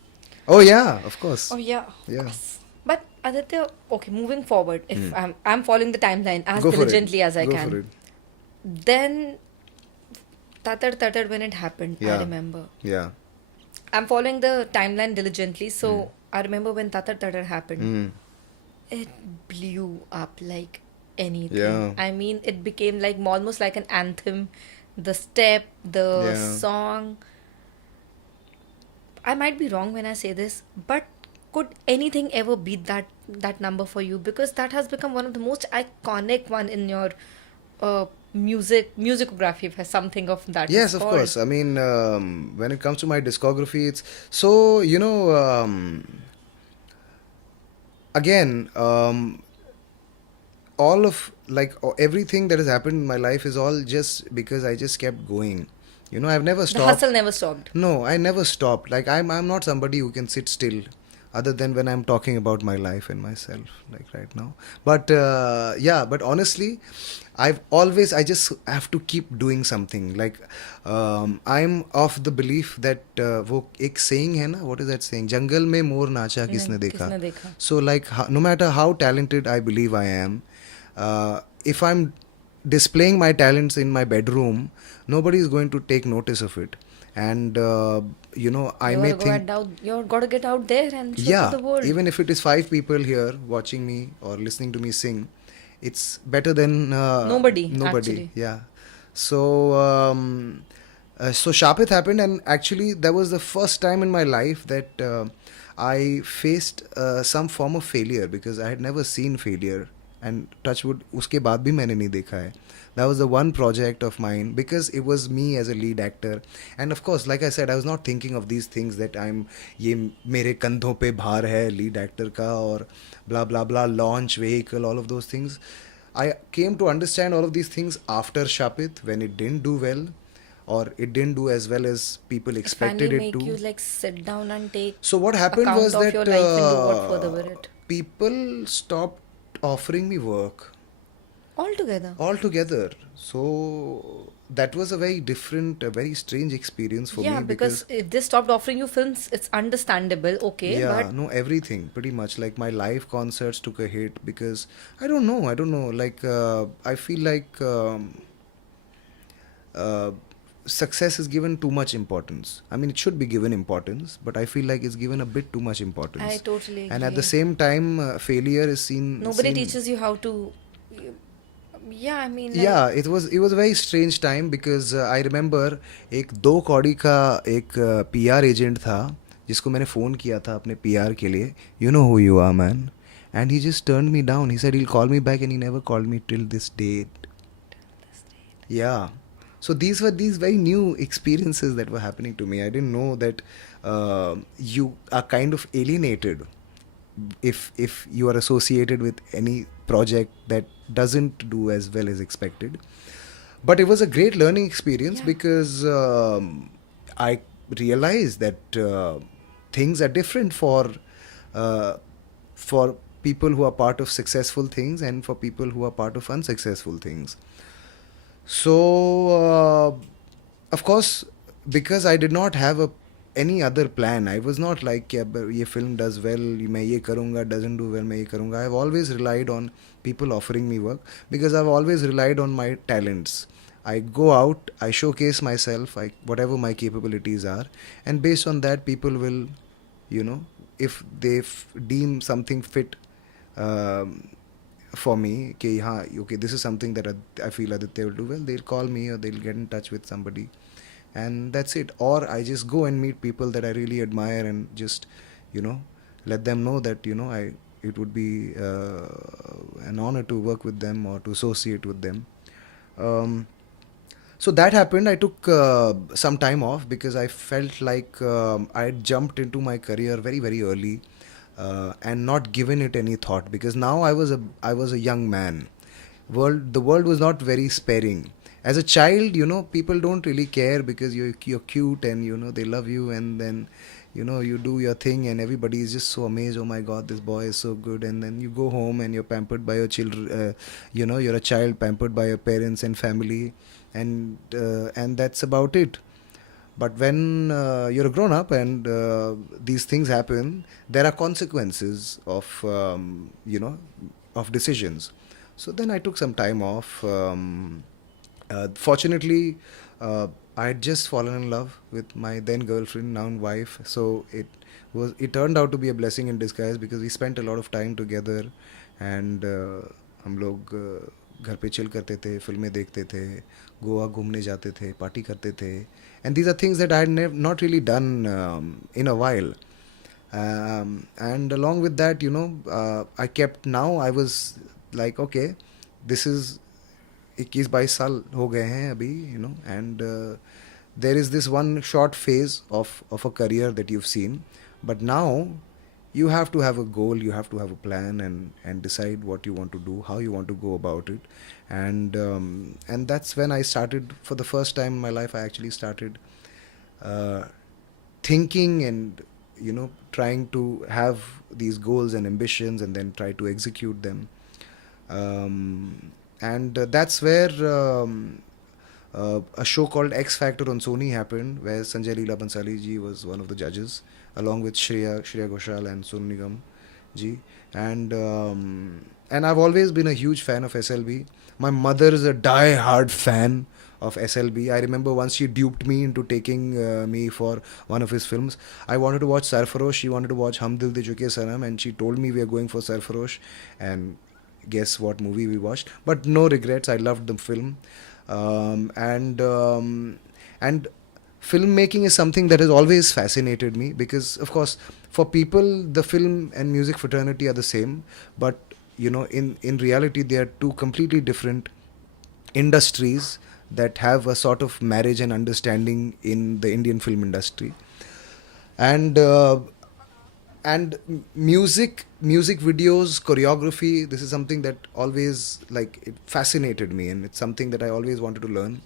Oh yeah, of course. Oh yeah. Yeah. Of course. But Aditya, okay, moving forward, if I'm following the timeline as Go for it. diligently as I Go can, for it. then Tatar when it happened, I Yeah. remember. Yeah. I'm following the timeline diligently, so I remember when Tatar happened, Mm. it blew up like anything. Yeah. I mean, it became like almost like an anthem. The step, the Yeah. song. I might be wrong when I say this, but could anything ever beat that number for you? Because that has become one of the most iconic one in your musicography, if something of that. Yes, is of called. course. I mean, when it comes to my discography, it's so, again, all of everything that has happened in my life is all just because I just kept going. I've never The stopped. hustle never stopped. No, I never stopped. Like, I'm not somebody who can sit still, other than when I'm talking about my life and myself, like right now. But but honestly, I just have to keep doing something. Like, I'm of the belief that वो एक saying है ना, what is that saying? जंगल में मोर नाचा किसने देखा? किसने देखा? So like, no matter how talented I believe I am, if I'm displaying my talents in my bedroom, nobody is going to take notice of it. And I may think, You're got to get out there and show yeah, to the world. even if it is 5 people here watching me or listening to me sing, it's better than Nobody, nobody. actually. Yeah. So So Shapit happened, and actually that was the first time in my life that I faced some form of failure, because I had never seen failure, and touchwood उसके बाद भी मैंने नहीं देखा है. That was the one project of mine, because it was me as a lead actor, and of course, like I said, I was not thinking of these things that ये मेरे कंधों पे भार है lead actor का, और blah blah blah, launch vehicle, all of those things. I came to understand all of these things after Shapit, when it didn't do well, or it didn't do as well as people It finally expected it make to. you like sit down and take So what happened account was of that your life and do what further with it. people stopped offering me work Altogether. altogether. So that was a very different, a very strange experience for Yeah, me, because because if they stopped offering you films, it's understandable, okay, yeah, but no, everything pretty much, like my live concerts took a hit, because I don't know, like I feel like uh, success is given too much importance. I mean, it should be given importance, but I feel like it's given a bit too much I importance. totally And at the agree. same time, failure is Nobody seen. teaches you how to. Yeah, I mean, like, Yeah, it was a very strange time, because I remember एक 2 कौड़ी का एक PR agent था, जिसको मैंने phone किया था अपने पीआर के लिए. You know who you are, man. And he just turned me down. He said he'll call me back, and he never called me till this date. Yeah. So these were these very new experiences that were happening to me. I didn't know that you are kind of alienated if you are associated with any project that doesn't do as well as expected. But it was a great learning experience, yeah. because I realized that things are different uh, for people who are part of successful things, and for people who are part of unsuccessful things. So, of course, because I did not have any other plan, I was not like, yeah, but ये film does well, मैं ये करूँगा, doesn't do well, मैं ये करूँगा. I've always relied on people offering me work, because I've always relied on my talents. I go out, I showcase myself, whatever my capabilities are, and based on that, people will, if they deem something fit um, for me, कि हाँ, okay, this is something that I feel Aditya will do well, they'll call me, or they'll get in touch with somebody, and that's it. Or I just go and meet people that I really admire, and just, you know, let them know that, it would be an honor to work with them or to associate with them. Um, so that happened. I took some time off, because I felt like I had jumped into my career very, very early, and not given it any thought, because now I was a young man. The world was not very sparing. As a child, people don't really care, because you're cute, and they love you, and then you do your thing, and everybody is just so amazed. Oh my God, this boy is so good. And then you go home, and you're pampered by your children. You're a child pampered by your parents and family, and that's about it. But when you're a grown up, and these things happen, there are consequences of decisions. So then I took some time off. Fortunately, I had just fallen in love with my then girlfriend, now wife. So it turned out to be a blessing in disguise, because we spent a lot of time together, and हम लोग घर पे chill करते थे, फिल्में देखते थे, गोवा घूमने जाते थे, पार्टी करते थे, and these are things that I had not really done in a while. And along with that, I was like, okay, this is 21-22 साल हो गए हैं अभी, and there is this one short phase of a career that you've seen, but now you have to have a goal, you have to have a plan, and decide what you want to do, how you want to go about it. And that's when I started, for the first time in my life, I actually started uh, thinking, and trying to have these goals and ambitions, and then try to execute them. And that's where a show called X Factor on Sony happened, where Sanjay Leela Bansali ji was one of the judges, along with Shreya Ghoshal and Sonu Nigam ji. And I've always been a huge fan of SLB. My mother is a die-hard fan of SLB. I remember once she duped me into taking me for one of his films. I wanted to watch Sarfarosh. She wanted to watch Hum Dil De Chuke Sanam, and she told me we are going for Sarfarosh. And guess what movie we watched? But no regrets. I loved the film, and filmmaking is something that has always fascinated me because, of course, for people, the film and music fraternity are the same, but in reality, they are two completely different industries that have a sort of marriage and understanding in the Indian film industry. And music videos, choreography, this is something that always, like, it fascinated me, and it's something that I always wanted to learn.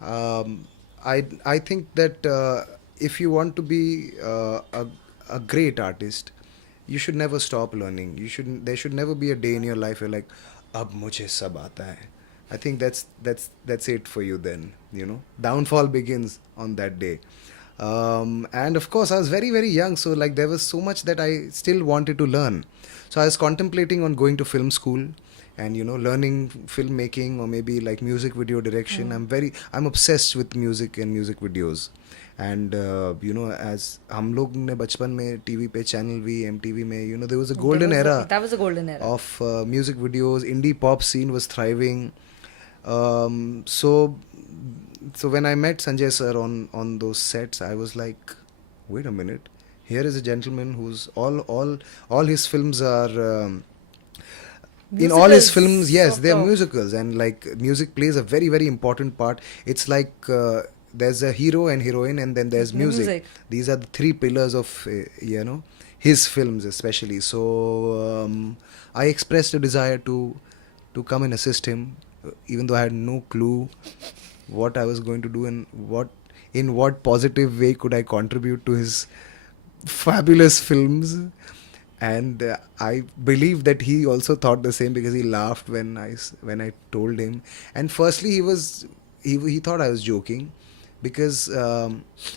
Um, I think that if you want to be a great artist, you should never stop learning. There should never be a day in your life where, like, ab mujhe sab aata hai. I think that's it for you then. Downfall begins on that day. And of course, I was very, very young, so, like, there was so much that I still wanted to learn. So I was contemplating on going to film school and learning filmmaking, or maybe like music video direction. I'm obsessed with music and music videos. And as हम लोग ने बचपन में TV पे channel we MTV में there was a golden era That was a golden era. of music videos. Indie pop scene was thriving. So when I met Sanjay sir on those sets, I was like, wait a minute, here is a gentleman who's all his films are in all his films, yes, they're musicals, and, like, music plays a very, very important part. It's like there's a hero and heroine, and then there's music. These are the three pillars of his films, especially. So I expressed a desire to come and assist him, even though I had no clue what I was going to do and in what positive way could I contribute to his fabulous films. And I believe that he also thought the same, because he laughed when I told him. And firstly, he thought I was joking, because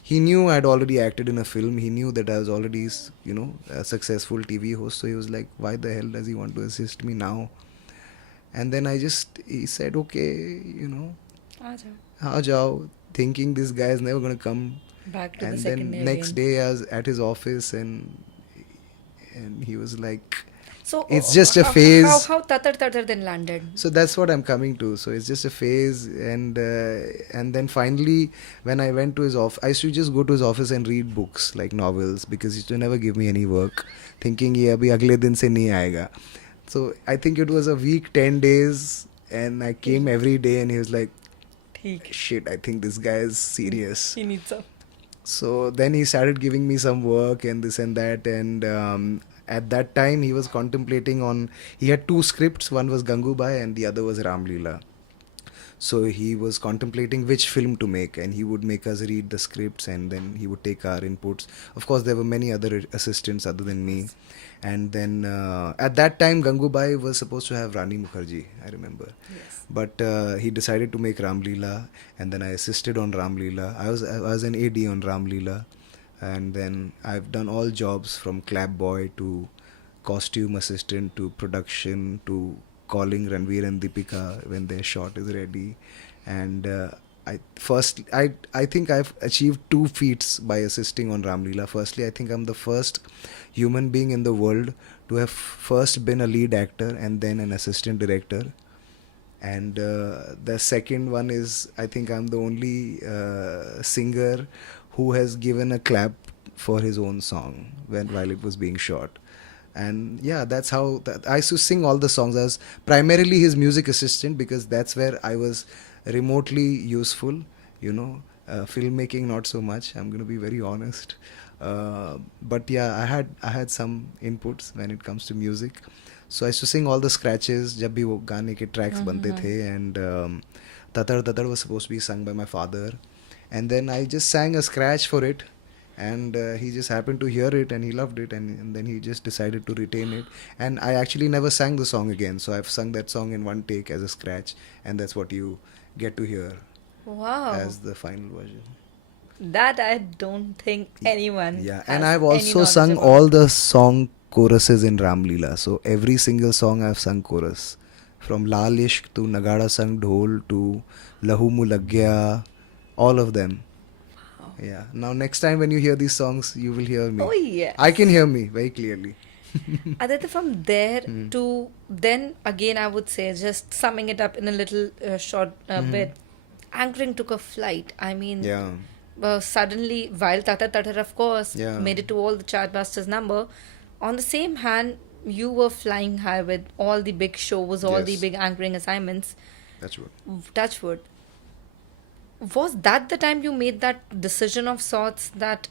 he knew I'd already acted in a film. He knew that I was already a successful TV host. So he was like, why the hell does he want to assist me now? And then he said, okay, aa jao, thinking this guy is never going to come back to and the then second day next again. day I was at his office, and he was like, So it's just a phase. How Tatar then landed? So that's what I'm coming to. So it's just a phase, and then finally, when I went to his office, I used to just go to his office and read books, like novels, because he used to never give me any work, thinking ye abhi agle din se nahi aayega. So I think it was a week, 10 days, and I came every day, and he was like, shit, I think this guy is serious. He needs some. So then he started giving me some work and this and that, and at that time he was contemplating he had two scripts, one was Gangubai and the other was Ramleela. So he was contemplating which film to make, and he would make us read the scripts, and then he would take our inputs. Of course, there were many other assistants other than me. And then at that time, Gangubai was supposed to have Rani Mukherjee, I remember. Yes. But he decided to make Ramleela, and then I assisted on Ramleela. I was an AD on Ramleela, and then I've done all jobs from clap boy to costume assistant to production to calling Ranveer and Deepika when their shot is ready. And I think I've achieved two feats by assisting on Ramleela. Firstly, I think I'm the first human being in the world to have first been a lead actor and then an assistant director. And the second one is, I think I'm the only singer who has given a clap for his own song while it was being shot. And yeah, that's how I used to sing all the songs. I was primarily his music assistant, because that's where I was remotely useful. Filmmaking not so much, I'm going to be very honest. But yeah, I had some inputs when it comes to music. So I used to sing all the scratches जब भी वो गाने के tracks बनते थे. And Tatar was supposed to be sung by my father, and then I just sang a scratch for it, and he just happened to hear it and he loved it, and then he just decided to retain it. And I actually never sang the song again, so I've sung that song in one take as a scratch, and that's what you get to hear as the final version. That I don't think anyone. Yeah, and I've also sung all the song choruses in Ramleela. So every single song I've sung chorus, from Lal Ishq to Nagada Sang Dhol to Lahu Mu Lag Gaya, all of them. Yeah. Now next time when you hear these songs, you will hear me. Oh yeah. I can hear me very clearly. Aditya, from there to then again, I would say, just summing it up in a little short bit, anchoring took a flight. I mean, Yeah. suddenly, while Tata Tata, of course, Yeah, made it to all the chartbusters number, on the same hand, you were flying high with all the big shows, all the yes, big anchoring assignments. that's what. Touchwood. Was that the time you made that decision of sorts that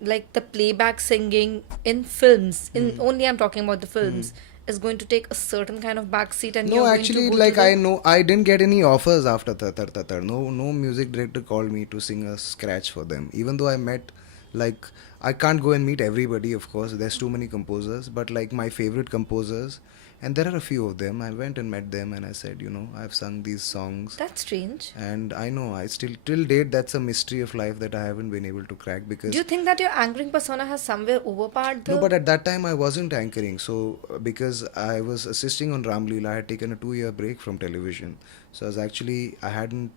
like the playback singing in films, in Hmm. only I'm talking about the Hmm. films, is going to take a certain kind of backseat and No, you're going to actually, go to like I the know, I didn't get any offers after Tatar Tatar. No, no music director called me to sing a scratch for them. Even though I met, like, I can't go and meet everybody, of course. There's too many composers, but like my favorite composers, and there are a few of them. I went and met them, and I said, I've sung these songs, that's strange. and I know I still till date that's a mystery of life that I haven't been able to crack Do you because think that your anchoring persona has somewhere overpowered no, the but at that time I wasn't anchoring. So because I was assisting on Ramleela, I had taken a 2 year break from television. So I hadn't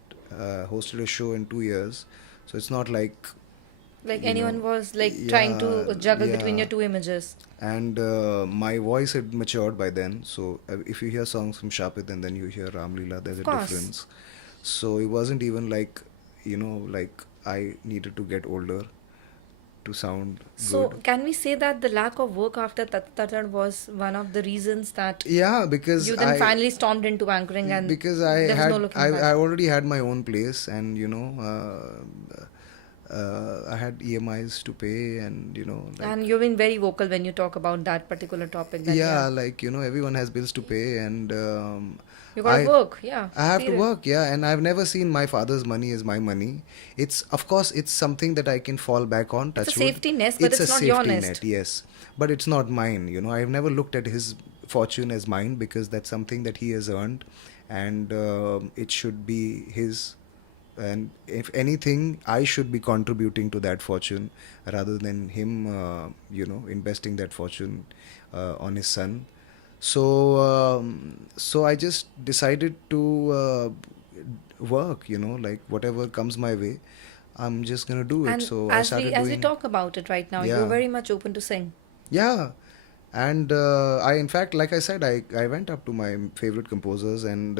hosted a show in 2 years. So it's not like like you know, anyone was like trying yeah, to juggle between your yeah. two images? And my voice had matured by then. So if you hear songs from Shapit and then you hear Ramleela, there's Of a course. difference. So it wasn't even like like I needed to get older to sound So good. can we say that the lack of work after Tatar was one of the reasons that Yeah, because you then finally stormed into anchoring and there was no looking I back? already had my own place, and I had EMIs to pay, and like And you've been very vocal when you talk about that particular topic that yeah, yeah, like everyone has bills to pay, and you gotta I work, yeah, I have to period. work, yeah, and I've never seen my father's money as my money. It's of course it's something that I can fall back on. It's a Touch wood, safety nest, but it's a it's not your safety net, nest. yes, but it's not mine. I've never looked at his fortune as mine because that's something that he has earned, and it should be his. And if anything, I should be contributing to that fortune rather than him, investing that fortune on his son. So I just decided to work, like whatever comes my way, I'm just gonna do it. And So I as we started as we doing, talk about it right now, you're yeah, very much open to sing. yeah. And I, in fact, like I said, I went up to my favorite composers and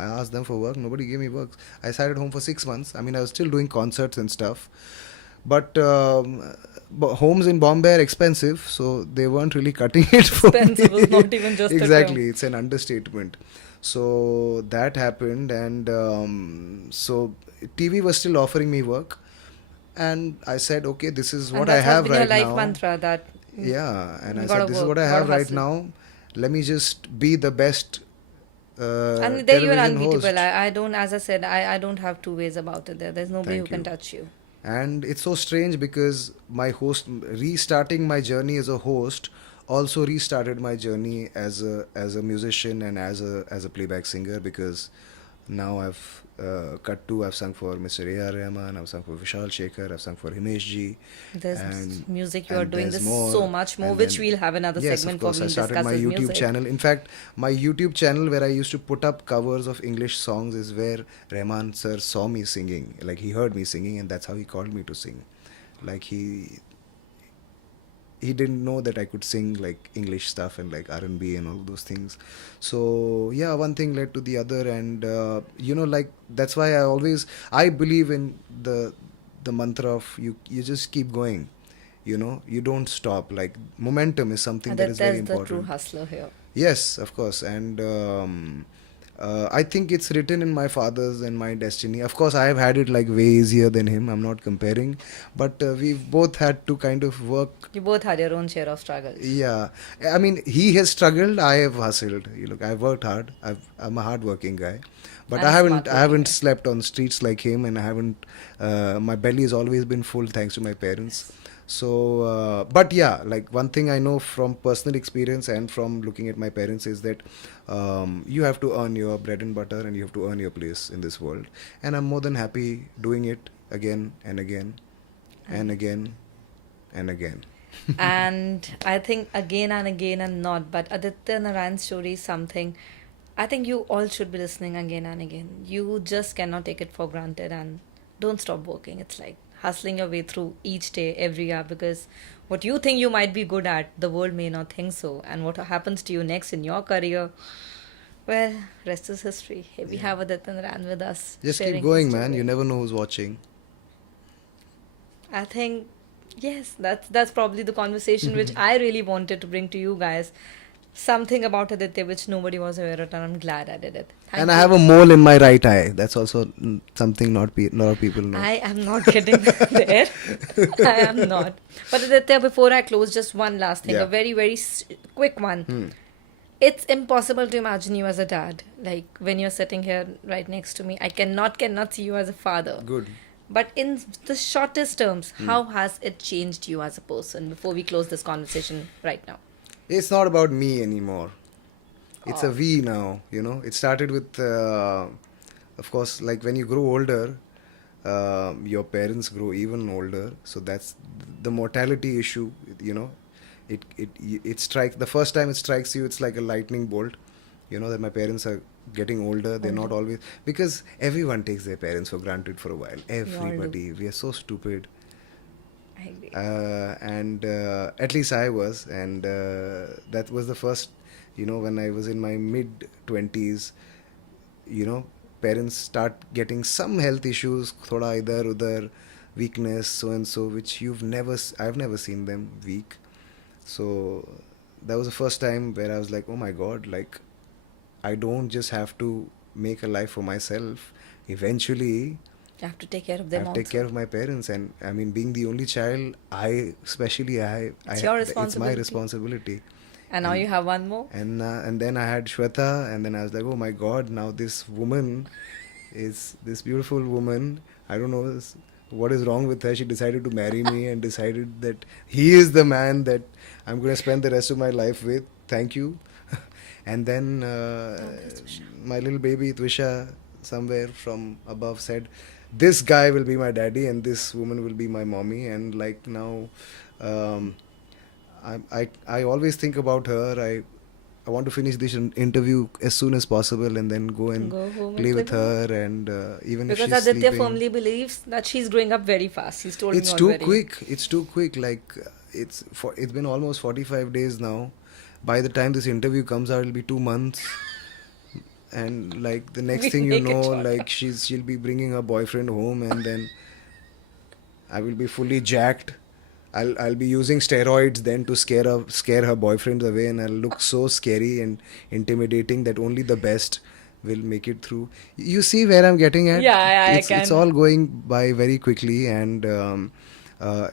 I asked them for work. Nobody gave me work. I sat at home for 6 months. I mean, I was still doing concerts and stuff. But homes in Bombay are expensive, so they weren't really cutting it for Expensive is me. not even just a term. Exactly, it's an understatement. So that happened, and so TV was still offering me work, and I said, okay, this is And what I that has have been your right life now. mantra that Yeah, and I gotta said, this is work, what I gotta have right hustle. now. Let me just be the best And there you are television unbeatable. host. I don't, as I said, I don't have two ways about it there. There's nobody who Thank can you. touch you. And it's so strange because restarting my journey as a host also restarted my journey as a musician and as a playback singer because now I've sung for Mr. A.R. Rahman, I've sung for Vishal Shekhar, I've sung for Himesh ji, There's and music, you are and doing there's this so more. much more, And which then we'll have another yes, of segment for course, I we'll started discuss my as YouTube music. channel. In fact, my YouTube channel where I used to put up covers of English songs is where Rahman sir saw me singing. Like he heard me singing, and that's how he called me to sing. Like he didn't know that I could sing like English stuff and like R&B and all those things. So yeah, one thing led to the other, and like that's why I believe in the mantra of you just keep going. You don't stop. Like momentum is something that is Aditya very is the true important. hustler here. Yes, of course, and I think it's written in my father's and my destiny. Of course, I have had it like way easier than him. I'm not comparing, but we've both had to kind of work. You both had your own share of struggles. Yeah, I mean, he has struggled. I have hustled. Look, I've worked hard. I'm a hard-working guy, but And a smart I looking haven't guy. slept on streets like him, and I haven't. My belly has always been full thanks to my parents. Yes. So, but yeah, like one thing I know from personal experience and from looking at my parents is that you have to earn your bread and butter and you have to earn your place in this world. And I'm more than happy doing it again and again and And again and again. and I think again and again and not, but Aditya Narayan's story is something I think you all should be listening again and again. You just cannot take it for granted and don't stop working. It's like hustling your way through each day, every hour, because what you think you might be good at, the world may not think so. And what happens to you next in your career, well, rest is history. Here we Yeah. have Aditya Narayan with us, Just keep sharing his going, man. You story. never know who's watching. I think yes, that's probably the conversation which I really wanted to bring to you guys. Something about Aditya which nobody was aware of, and I'm glad I did it. And Thank I you. have a mole in my right eye. That's also something not lot of people know. I am not getting there. I am not. But Aditya, before I close, just one last thing, a Yeah. very, very quick one. Hmm. It's impossible to imagine you as a dad. Like when you're sitting here right next to me, I cannot see you as a father. Good. But in the shortest terms, how has it changed you as a person before we close this conversation right now? It's not about me anymore. It's a Oh. we now, you know. It started with, of course, like when you grow older, your parents grow even older. So that's the mortality issue, you know. It strikes, the first time it strikes you, it's like a lightning bolt, you know, that my parents are getting older. They're not always, because everyone takes their parents for granted for a while. We all do. Everybody. We are so stupid. I agree. And at least I was, and that was the first, you know, when I was in my mid 20s, you know, parents start getting some health issues, thoda idhar udhar, weakness, so and so, which I've never seen them weak. So that was the first time where I was like, oh my god, like I don't just have to make a life for myself. Eventually You have to take care of I them have to take also. care of my parents, and I mean, being the only child, It's your it's my responsibility. responsibility. And now you have one more. And then I had Shweta, and then I was like, oh my god, now this woman is this beautiful woman. I don't know what is wrong with her. She decided to marry me and decided that he is the man that I'm going to spend the rest of my life with. Thank you. And then my little baby Twisha, somewhere from above, said, this guy will be my daddy and this woman will be my mommy. And like now, um, I always think about her. I want to finish this interview as soon as possible and then go and Go home play and with play with her. And even if Because she's Aditya sleeping, firmly believes that she's growing up very fast. He's told it's me too already. quick. It's too quick. Like it's been almost 45 days now. By the time this interview comes out, it'll be 2 months. And like the next We thing you make it know, shorter. like she'll be bringing her boyfriend home, and then I will be fully jacked. I'll be using steroids then to scare her boyfriend away, and I'll look so scary and intimidating that only the best will make it through. You see where I'm getting at? Yeah, I It's can. all going by very quickly, and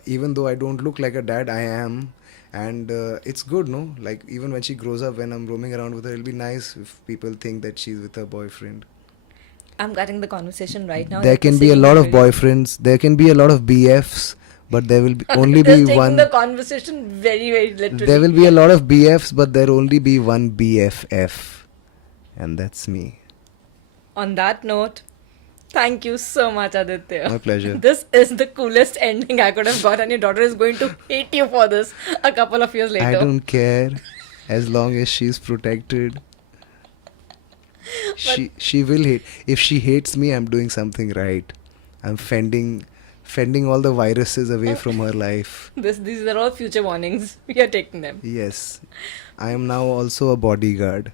even though I don't look like a dad, I am. And it's good, no? Like even when she grows up, when I'm roaming around with her, it'll be nice if people think that she's with her boyfriend. I'm cutting the conversation right now. There Aditya can be a singing lot is of very- boyfriends. There can be a lot of BFs, but there will only Aditya's be taking one. the conversation very, very literally. There will be a lot of BFs, but there only be one BFF, and that's me. On that note, thank you so much, Aditya. My pleasure. This is the coolest ending I could have got, and your daughter is going to hate you for this a couple of years later. I don't care, as long as she's protected. She will hate. If she hates me, I'm doing something right. I'm fending all the viruses away from her life. These are all future warnings. We are taking them. Yes, I am now also a bodyguard.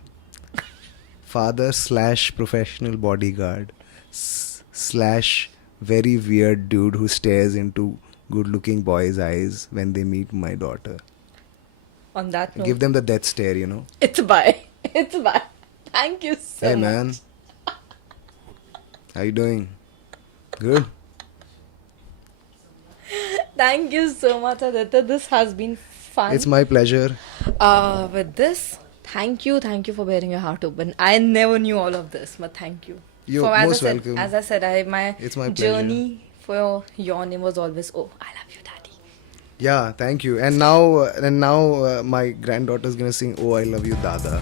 Father / professional bodyguard / very weird dude who stares into good looking boys' eyes when they meet my daughter. On that note, Give them the death stare, you know. it's bye. It's bye. Thank you so Hey much. man, how you doing? Good. Thank you so much, Aditya. This has been fun. It's my pleasure. With this, thank you for bearing your heart open. I never knew all of this, but thank you. You're as most I said, welcome. As I said, my It's my pleasure. journey for your name was always, oh, I love you, Daddy. Yeah, thank you. And now my granddaughter's gonna sing "Oh I Love You, Dada."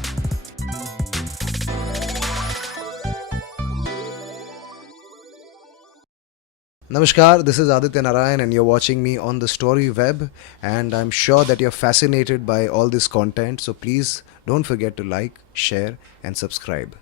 Namaskar, this is Aditya Narayan and you're watching me on the Story Web, and I'm sure that you're fascinated by all this content, so please don't forget to like, share and subscribe.